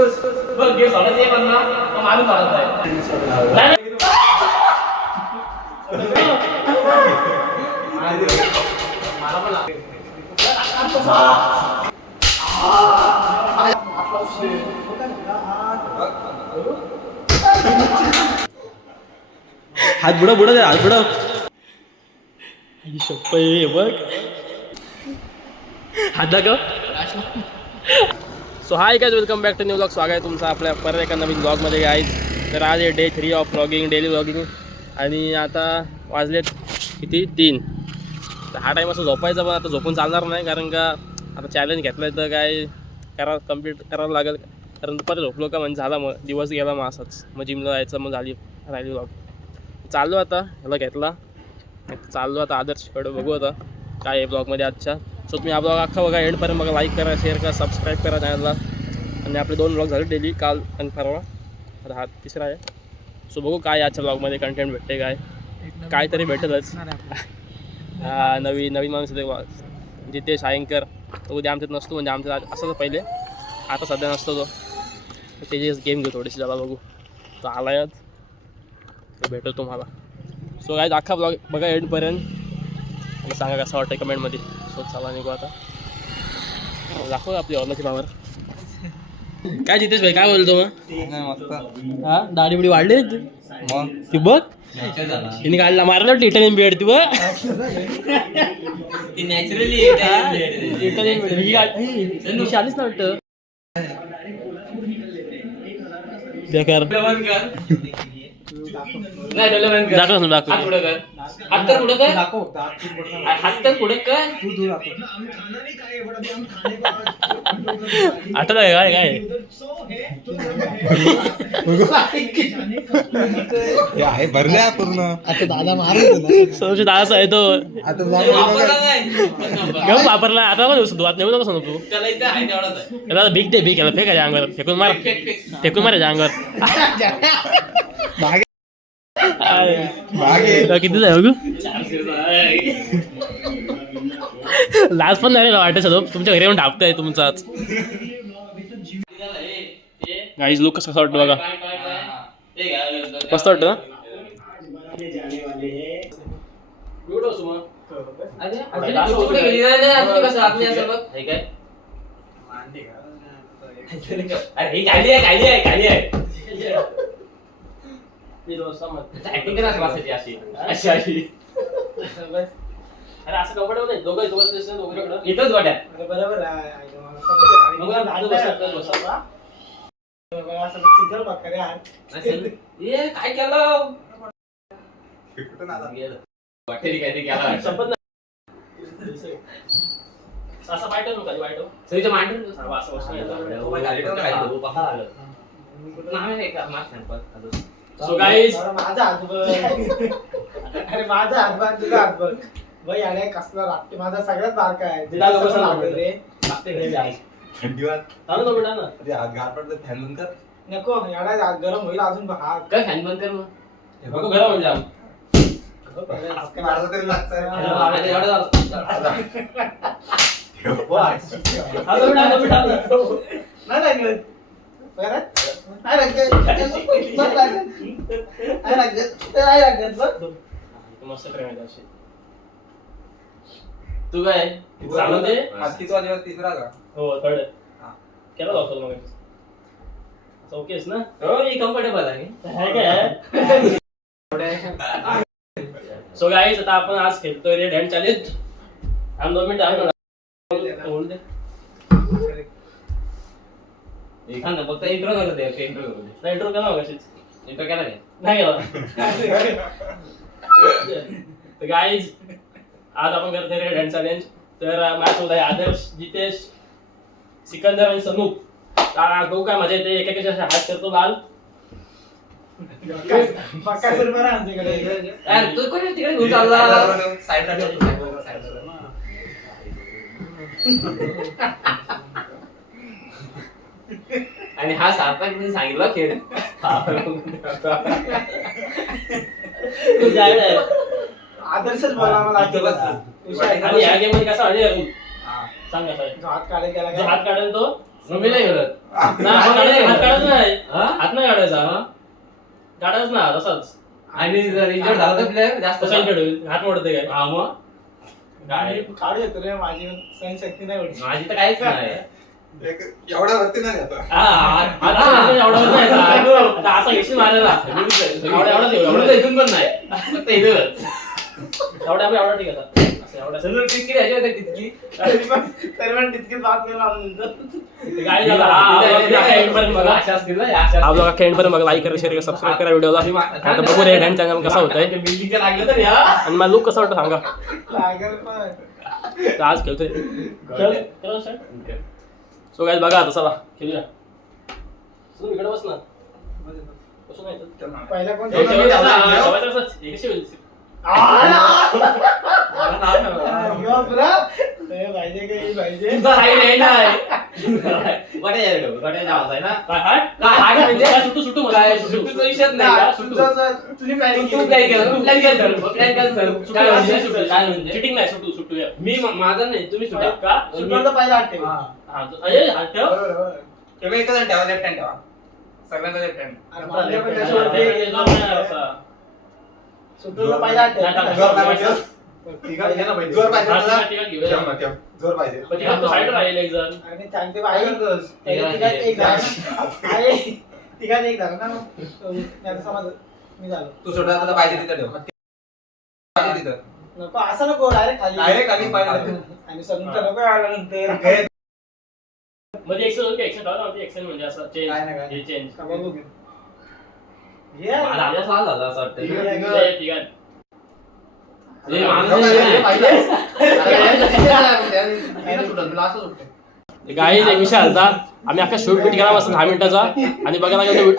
हात बुडव बुडव हात बुडव शप्पय बघ हात दाखव. So hi guys, welcome back to new vlog. स्वागत आहे तुमचं आपल्या परत एका नवीन व्लॉगमध्ये गाइस. तर आज आहे day 3 of vlogging, daily vlogging. आणि आता वाजलेत किती 3. तर हा टाईम असं झोपायचा, पण आता झोपून चालणार नाही, कारण का आता चॅलेंज घेतलं आहे तर काय कम्प्लीट करावं लागेल. कारण परत झोपलो का म्हणजे झाला, मग दिवस गेला मग असंच. मग जिमला जायचं, मग राहिली व्लॉग. चाललो आता ह्याला घेतला, चाललो आता आदर्शकडे. बघू आता काय आहे ब्लॉगमध्ये आजच्या. सो तुम्ही हा ब्लॉग अख्खा बघा, एंडपर्यंत बघा. लाईक करा, शेअर करा, सबस्क्राईब करा चॅनलला. आणि आपले 2 ब्लॉग झाले डेली, काल आणि परवा. आता हा तिसरा आहे. सो बघू काय आजच्या ब्लॉगमध्ये कंटेंट भेटते, काय तरी भेटेलच. हा नवीन माणूस येते जितेश आयंकर. तो उद्या आमच्यात नसतो, म्हणजे आमच्यात असं पहिले, आता सध्या नसतो तो. त्याची गेम घेऊ थोडीशी, त्याला बघू तो आलायच, तो भेटतो तुम्हाला. सो गाईज अख्खा ब्लॉग बघा एंडपर्यंत आणि सांगा कसं वाटतं कमेंटमध्ये. सो चला निघू आता, दाखव आपली ऑर्नची पावर. काय जितेश भाई, काय बोलतो मग? हा दाढी बिडी वाढली ती बघ, तिने काढला मारलं वाटतं इटालियन बेड. ती बघ नॅचरली इटालियन बेड आलीच ना वाटतं. बेकार आता काय काय आहे भरल्या पूर्ण. आता दादा मारून दादाच आहे तो. गप वापरला आता नेऊ नको सांगू तू. त्याला भीक दे, भीक याला फेकायच्या अंगावर, फेकून मारायच्या अंगावर. किती जाय बघू, लाज पण नाही वाटत सगळं. तुमच्या घरी येऊन ढापताय तुमचाच. गाईज लुक कसं वाटतं बघा, मस्त वाटतं ना. अरे असं कम्फर्टेबल नाही, दोघं इथंच वाट्या बरोबर काय केलं असं वाईट सो गाईज माझा हातभार तुझा हातभार भाई. अरे कसला लागते माझा सगळ्यात बारका आहे रे. नको एवढा गरम होईल अजून. काय फॅन बंद कर मग, गरम होईल जाम. मस्त ट्रेन. तू काय तिसरा का? हो थर्ड केला जाऊ मग. ओकेच ना, कम्फर्टेबल आहे. सो गाईज आता आपण आज खेळतोय रेड हँड चॅलेंज. 2 मिनिटं फक्त इंट्रो करू दे. इंट्रो केला कशीच इंट्रो केला नाही केला. तर गाईज आज आपण करतोय रेड हँड चॅलेंज. तर माझ्यासोबत आहे आदर्श, जितेश, सिकंदर आणि सनूप. बघू काय मजा येते. एकेकाच्या हात करतो लाल. तू कोणी तिकडे घेऊन चालला आणि हा सार्थक मी सांगितलं खेळ आदर्शच बोला मला. आणि या गेम मध्ये कसं आहे सांग. हात काढेल जो हात काढेल तो मग मी नाही करत. हात काढायचा नाही. हा? हात नाही काढायचा. काढायच ना तसाच. आणि जर इंजर्ड झाला तर प्लेअर जास्त तसा injured होईल. हात मोडते काय. हा मग काय मी काढू येतो रे, माझी सहनशक्ती नाही होती. माझी तर काहीच नाही. एवढ्या वरती नाही आता. आता एवढा नाही यायचा. आता असा घेशील मारायला. एवढं इथून पण नाही फक्त इथूनच. एवढा ठीक आहे. असं एवढा समजा टिचकी द्यायची होती टिचकी. तरी पण तितकीच बात केला नंतर. काय झालं हा एंड पर्यंत बघा. अशा असतील ना, अशा हा असतील. ब्लॉग एंड पर्यंत बघा. लाईक करा, शेअर करा, सबस्क्राईब करा व्हिडिओला. आता बघू रे हँड चॅनल कसा होतंय बिल्डिंगच्या लागलं तर या. आणि मला लुक कसा वाटतं सांगा. लागेल पण. तर आज खेळतोय. सो गाईज बघा आता चला खेळूया. तू इकडे बस ना. बसून नाही तर. पहिला कोण हे ठेवायचं असं, ठेवायचं असंच. हे कशी होईल? पाहिजे काही पाहिजे. तुझा हाय नाही नाही. वाट्या जायला ठेव. वाट्या जायला आहे ना. काय हाय? काय हाय म्हणजे काय सुटू सुटू मला. काय सुट्टीचा विषयच नाही का? सुट्टू. तुझी तू काय केलं? तू प्लॅन कॅन्सल. Plan cancel. काय म्हणजे? काय म्हणजे? चिटिंग नाही सुटू सुटू या. मी माझं नाही तुम्ही सुद्धा का? सुटलं पहिला आठ ठेव. हा अरे हात ठेव. तुम्ही एकच ठेवा, लेफ्ट हँड ठेवा. सगळ्यांचा लेफ्ट हँड. अरे माझ्या पण हा, त्याच्यावरती जोर नाही असा. सुटलं पहिला आठ ठेव. नाही, नाही, जोर नाही पाहिजे. जोर पाहिजे हा, तुला? ठीक आहे, घेऊया. ठेव ना, ठेव. जोर पाहिजे. पण तिकडे तो साईडला राहील एक जण. आणि सांगते बाई तिघात एक झाला. आहे तिघात एक झाला ना. त्याचा समज मी झालो. तू सोडा आता पाहिजे तिथं ठेव. पाहिजे तिथं. नको असं नको डायरेक्ट खाली. Direct खाली पाहिजे. आणि सगळं नको आल्यानंतर मध्ये एक्सेल होईल का? एक्सेल ठेवा ना. एक्सेल म्हणजे असं चेंज. काय नाही, काय हे चेंज. का बघू घे. मला आता साल झाला असं वाटतं. ठीक हे ठीक आहे. हे माणूस ठेव नाही, पाहिजे, नाही. पाहिजे. तिथं सुटत, तुला असं सुटतं. गाईज एक विषय आलता. आम्ही अख्खा शूट बीट केला मस्त 10 मिनिटाचा आणि बघायला गेलो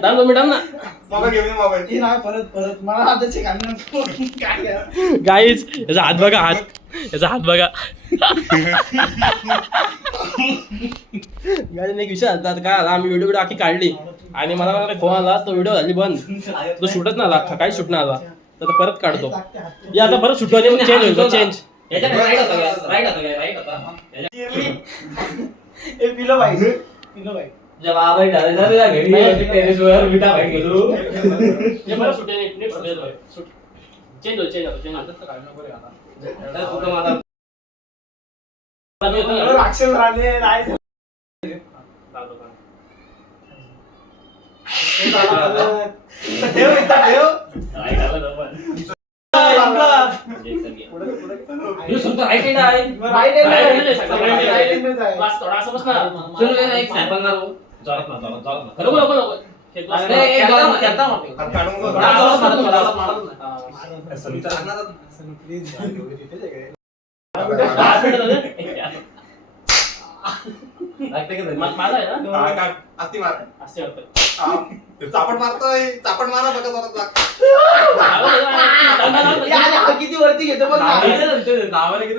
2 मिनिटांना ना. मोबाईल घेऊन ये, मोबाईल. ती नाही परत मला आता शिकायला काय करा. गाईज याचा हात बघा. याचा हात बघा. गाईज एक विषय आलता. आता काय आला, आम्ही व्हिडिओ आखी काढली आणि मला फोन आला तो व्हिडिओ झाली बंद. तो शूटच नाही आला. काही शूट नाही आला. तर आता परत काढतो. या आता परत शूट होते चेंज होईल. चेंज. याच्यात राईट होता काय? राईट होता काय? राईट होता. ए पिलो बाई पिलो बाई जेव्हा आबाई झाले झाले घरी टेरेसवर विटा बाहेर गेलो. हे परत शूट आहे. नीट शूट आहे. शूट चेंज होईल. चेंज होईल. एवढा कुठं माझा राक्षस राहिले नाही. ठेव इथं ठेव. राईट आला ना पण. पुढे सुद्धा राईट हँड आहे. राईट हँड आहे. बस थोडा असं बस ना. चलो एक सॅम्पल मारू. जोरात मार, जोरात मार. नको नको नको. हे बस. अरे, एक जोरात मार, खेळता मार. हात काढून बघ. असं मारत मला, असं मारत नाही. असं इथं लागणार. प्लीज हात भेटत होते. लागते का तरी? माझा आहे ना. हा, काढ. असती मार. असे होतं. हा. चापट मारतोय. चापट मारा बघा जोरात लाग. किती वरती घेतो पण नावाला किती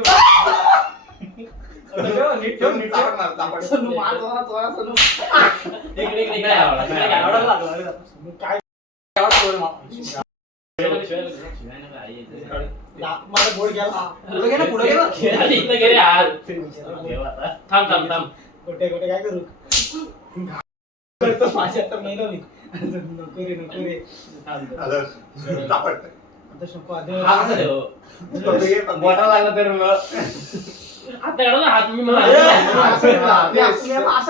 नीट ठेव, नीट चापट मार, चापट. सनू मार जोरात, जोरात सनू. इकडे इकडे इकडे आवडला. इकडे काय आवडला लागला. काय माझा बोर्ड गेला. पुढे घे ना, पुढे घे ना. अरे इथं गेले यार. थांब थांब थांब. कुठे कुठे काय करू करतो माझ्या आता मेलो मी. नको रे आलं. चापट. आता शोको हा कसं ठेव? पुढे घे, पण. मोठा लागला तर मग हात काढा ना. हात मी मला असं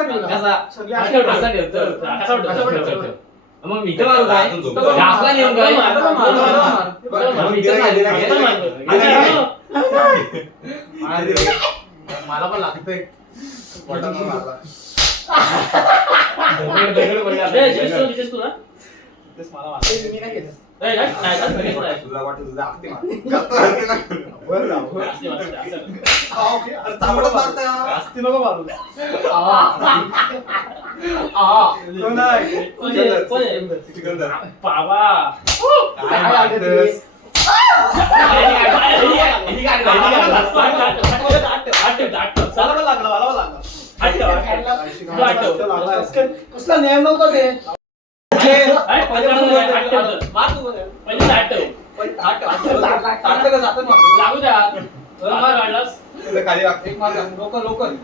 ठेवला. कसा? सगळे असं असे ठेवला. असा ठेवतो. कसा ठेवतो? असं ठेवतो. मग मी इथं मारू काय? अजून झोप. आपला नियम काय? मार, मार, मार, मार. मग गिरा, गिरा, गिरा. इथं मारतो. मला पण लागतंय. बटन मारला. दगड पडला. ए, जितेश तुला? तेच मला वाटतं. मी नाही केलं. ए, काय? नाही, नाही, नाही. तुला वाटतं तुझं असती मार. करतो, असती ना. वर जाऊ. असं वाटतं, असं. अरे चापटच मारतोय. असती नको मारू. कोण आहे? कोण आहे? कोण आहे? सिकंदर. बाबा. काय लागत कसला नियम नव्हता ते. लागू द्या. तुला खाली लागते. लोकल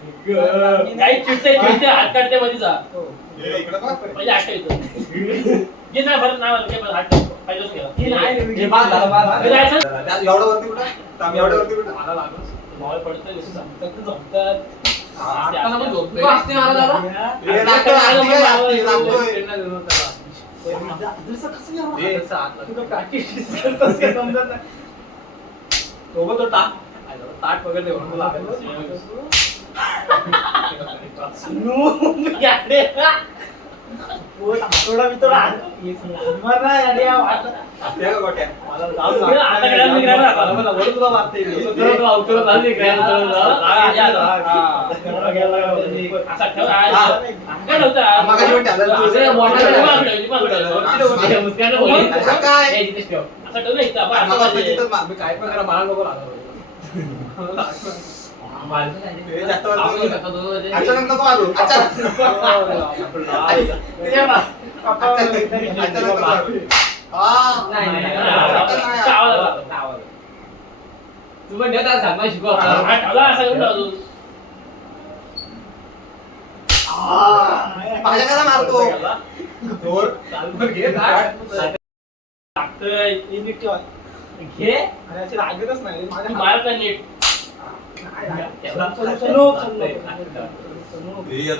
काही चिडते हात काढते मध्ये जा हो. इकडे बघ. म्हणजे हात येतो घे ना बरं नाव घे बरं हात पाहिजेच केला हे नाही रे, हे बाद झालं, बाद झालं. हे जायचं त्यात एवढं वरती कुठं थांब, एवढं वरती कुठं मला लागलं मावळ पडतं झोपतात आता ना मग झोपतोय. असते मला दादा. हे लागतं, लागतोय, लागतोय. जसं कसं एवढं? हे. तुला practice करतोस का समजत नाही. तो ताट ताट वगैरे याडे. ओ, थोडा मी तुला हाणणार नाही, याडे, या वाटलं. हे बघ गोट्या. आता काय निघाला आता? तुला मारते मी. उतरत आली काय असा ठेव काय नव्हता मगाशी पण ठेवलं तू. असं बोटाला हा, काय? असं ठेव ना इथं आपण मग असं असं पाहिजे. तिथंच मार. मी काय पण करा मला नको हे जास्त वरती नको. अचानक नको मारू. अचानक. ये बा. पप्पा अचानक नको मारू. हा. असा आवाज आला. तू पण देता सांग शिकव हा, ठेवला असा घेऊन ठेव अजून. माझ्या कसा मारतो जोर. लागतंय. घे अरे अशी लागतच नाही तू माझ्या मारत नाही नीट. हे आता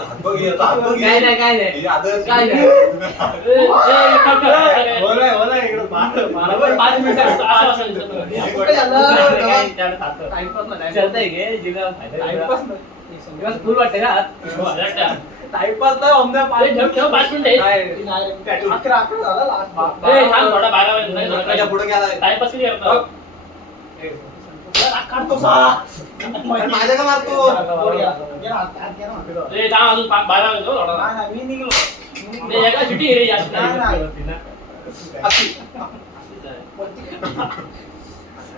हात बघ, हे आता हात बघ. काय नाही काय नाही हे आदर्श. काय नाही. ए, ए, थांब, थांब. बोलाय, बोलाय, इकडं मार. बरोबर 5 मिनिटं असं असं दिसत नाही. हे कुठे झालं? टाइमपास नाही चालतंय घे जिल्हा टाइमपास नाही. दिवस फुल वाटते ना टाइमपास नाही ओमद्या अरे, ठेव ठेव 5 मिनिटं आहे. अकरा झाला लास्ट ए, थांब थोडा 12 मिनिटं. त्याच्या पुढे गेलाय. टाइमपास किती करतो? काढतो सा अरे माझ्या का मारतो? ए, थांब अजून 12 मिनिटं थोडा. नाही मी निघलो ए, एका सुट्टी रे जास्त नाही, नाही. अशी.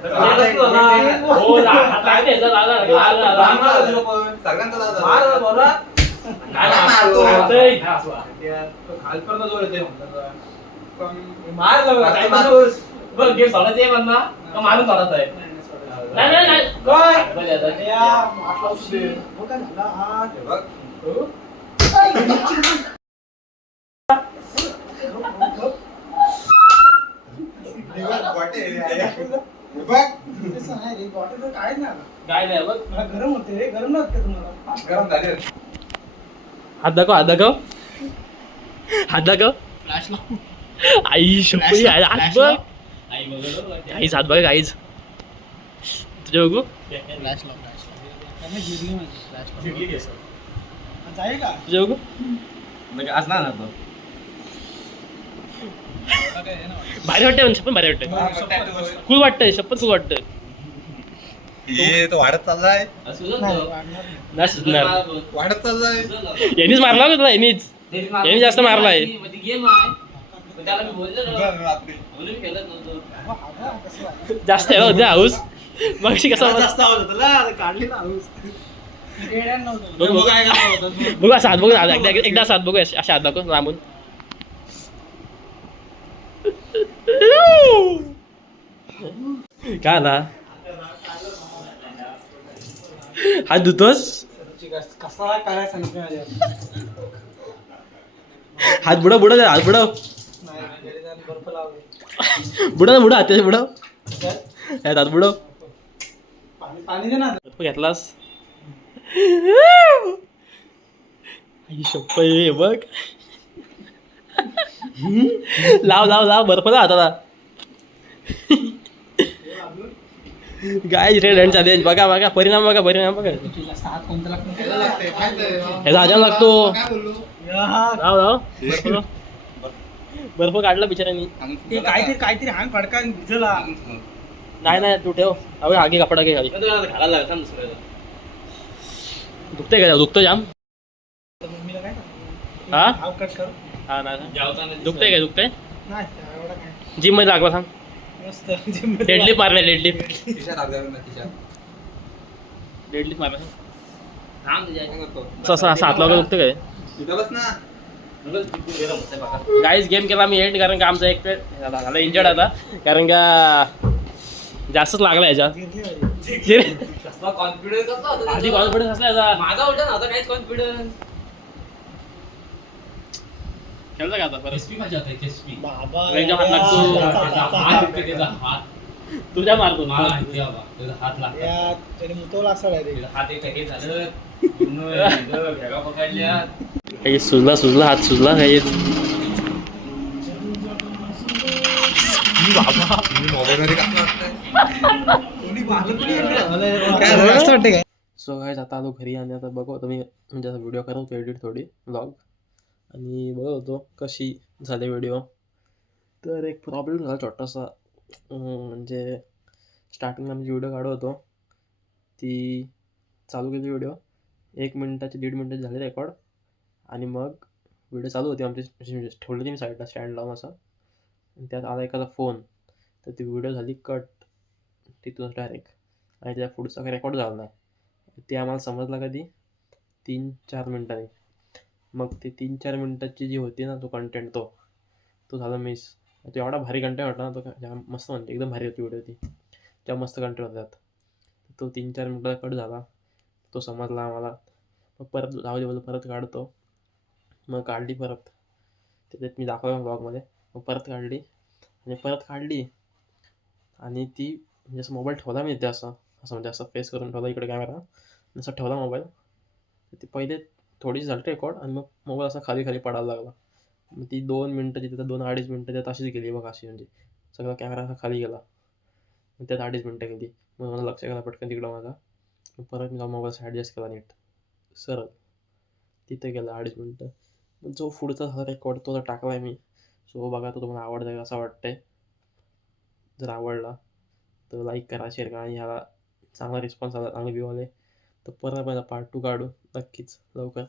हो हात लागते याचा लागला मारणार आधी आपण. सगळ्यांचा दादा. काय मारतो. मारतोय? खालपर्यंत जोर येते काय मारतोस? बघ गेम सोडायचं आहे म्हणा का मारून सोडायचं आहे नाही नाही नाही काय बघ आता. हे बघ. हे बघ, गोटे. हे बघ. काय नाही काय नाही बघ मला गरम होते रे गरम लागते तुम्हाला गरम झाले. हात दाखव हात दाखव हात दाखव आई शपी हात बघ आईच हात बघ आईच तुझ्या बघू जाईल का तुझ्या बघू आज ना तो भारी वाटतंय शपथ भारी वाटतंय कूल वाटतंय शपथ कूल वाटतंय हे तो वाढत चाललाय. नाही सुचणार वाढत चाललाय. यांनीच मारला होता यांनीच यांनी जास्त मारलाय. गेम आहे पण त्याला मी बोललो ना रात्री. बोललो मी खेळत नव्हतो जास्त आहे होते हाऊस मग कसा आवाज होता काढली ना हाऊस बघ बघ बघू असा हात बघू एकदा असा हात बघू अशा हात दाखव लांबून काय ना हात धुतोस कसा करायला सांगितलं हात बुडव बुडव हात बुडव बर्फ लावले बुडव बुडव हात बुडव हात बुडव पाणी पाणी दे ना बर्फ घेतलास आई शप्प हे बघ लाव लाव लाव बर्फ ना हाताला गाय रेड हँड चालेल बघा बघा परिणाम बघा जास्त हात कोणता लागतो ह्याचा आजाम लागतो काय बोललो? लाव लाव बर्फ काढला बिचाऱ्यांनी ते काहीतरी हांग फडका भिजला नाही नाही तू ठेव अगं आगे कपडा घे खाली घालायला लागतं ना दुसऱ्याला दुखतंय का दुखतं जाम मम्मीला काय हा? हाव कट कर हा नाही जेवताना दुखतंय काय दुखतंय नाही एवढा काय जिम मध्ये लागला सांग मस्त डेडलिफ्ट मारलाय डेडलिफ्ट खिशात हात घालून नाही, खिशात. डेडलिफ्ट मारला थांब तुझ्या काय करतो? असं असं हात लावलं दुखतं काय तिथं बस ना. गरम होतंय बघा गाईज गेम केला मी एंड कारण का आमचा एक झाला इंजर्ड आता कारण का जास्तच लागला याच्या कसला कॉन्फिडन्स कसला होता आधी त्याचा? कॉन्फिडन्स असला याचा माझा उलटा नव्हता काहीच कॉन्फिडन्स. खेळला का आता परत क्रिस्पी मजा होते क्रिस्पी. बाबा त्यांच्या हात लागतो. त्याचा हात तुझ्या मारतो मला माहिती आहे बाबा. त्याचा हात लागला. या त्याने मुतवला असा डायरेक्ट. त्याचा हात एक हे झालं पूर्ण इथं भेगा पकडल्या. काही सुजला हात सुजला काही असं वाटतं काय? सो काय आता आलो घरी आणि आता बघू तुम्ही म्हणजे आता व्हिडिओ करत होतो एडिट थोडी ब्लॉग आणि बघत होतो कशी झाले व्हिडिओ. तर एक प्रॉब्लेम झाला छोटासा म्हणजे स्टार्टिंगला म्हणजे व्हिडिओ काढत होतो ती चालू केली व्हिडिओ 1 मिनिटाची 1.5 मिनिटाची झाली रेकॉर्ड आणि मग व्हिडिओ चालू होती आमची ठेवली मी साईडला स्टँड लावून असं आणि त्यात आला एखादा फोन तर ती व्हिडिओ झाली कट तिथूनच डायरेक्ट आणि त्या पुढचा काही रेकॉर्ड झाला नाही. ते आम्हाला समजलं कधी 3-4 मिनटांनी. मग ते 3-4 मिनटाची जी होती ना तो कंटेंट तो झाला मिस. तो एवढा भारी कंटेंट होता ना तो जाम मस्त म्हणजे एकदम भारी होती व्हिडिओ ती त्या मस्त कंटेंट होता त्यात. तो 3-4 मिनटाचा कट झाला तो समजला आम्हाला. मग परत जाऊ दे बोललो परत काढतो. मग काढली परत त्याच्यात मी दाखवलं ब्लॉगमध्ये. मग परत काढली आणि ती म्हणजे असं मोबाईल ठेवला मी ते असं म्हणजे असं फेस करून ठेवला इकडे कॅमेरा असं ठेवला मोबाईल. ती पहिले थोडीशी झाली रेकॉर्ड आणि मग मोबाईल असा खाली पडायला लागला. मग ती 2 मिनटं तिथं 2-2.5 मिनटं त्यात अशीच गेली बघ अशी म्हणजे सगळा कॅमेरा असा खाली गेला. मग त्यात 2.5 मिनटं गेली. मग मला लक्ष गेला पटकन तिकडं माझा. मग परत मी मोबाईल ॲडजस्ट केला नीट सरळ तिथे गेला 2.5 मिनटं. मग जो पुढचा झाला रेकॉर्ड तो टाकला आहे मी. सो बघा तो तुम्हाला आवडतं का असं वाटतंय. जर आवडला तर लाईक करा शेअर करा आणि ह्याला चांगला रिस्पॉन्स आला चांगले व्ह्यू आले तर परत पहिला पार्ट 2 काढू नक्कीच लवकर.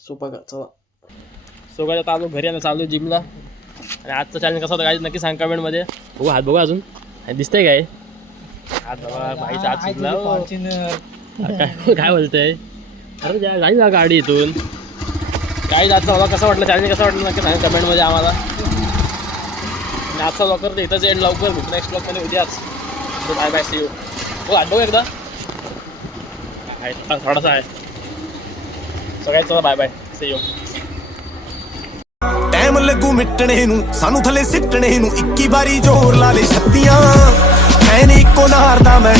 सो बघा चला. सो काय आता आलो घरी आणि चालू जिमला आणि आजचा चॅलेंज कसा होता काय नक्की सांग कमेंटमध्ये. बघू हात बघू अजून दिसतंय काय हात बघा बाईचा हात सुटला हो. काय बोलतंय अरे जाईल का गाडी इथून काय आजचा व्लॉग कसा वाटलं चॅलेंज कसं वाटलं नक्की सांगा कमेंटमध्ये आम्हाला. आणि आजचा व्लॉग करतो इथंच एंड लवकर भेटू नेक्स्ट व्लॉगमध्ये उद्याच. Bye bye see you. हो हात बघू एकदा आहे थोडासा आहे. सगळ्यात चला bye bye see you. Time ਲੱਗੂ ਮਿਟਣੇ ਨੂੰ ਸਾਨੂੰ ਥੱਲੇ ਸਿੱਟਣੇ ਨੂੰ 21 ਵਾਰੀ ਜ਼ੋਰ ਲਾ ਲੈ ਛੱਤੀਆਂ ਐ ਨੀ ਇੱਕੋ ਨਾਰ ਦਾ ਮੈਂ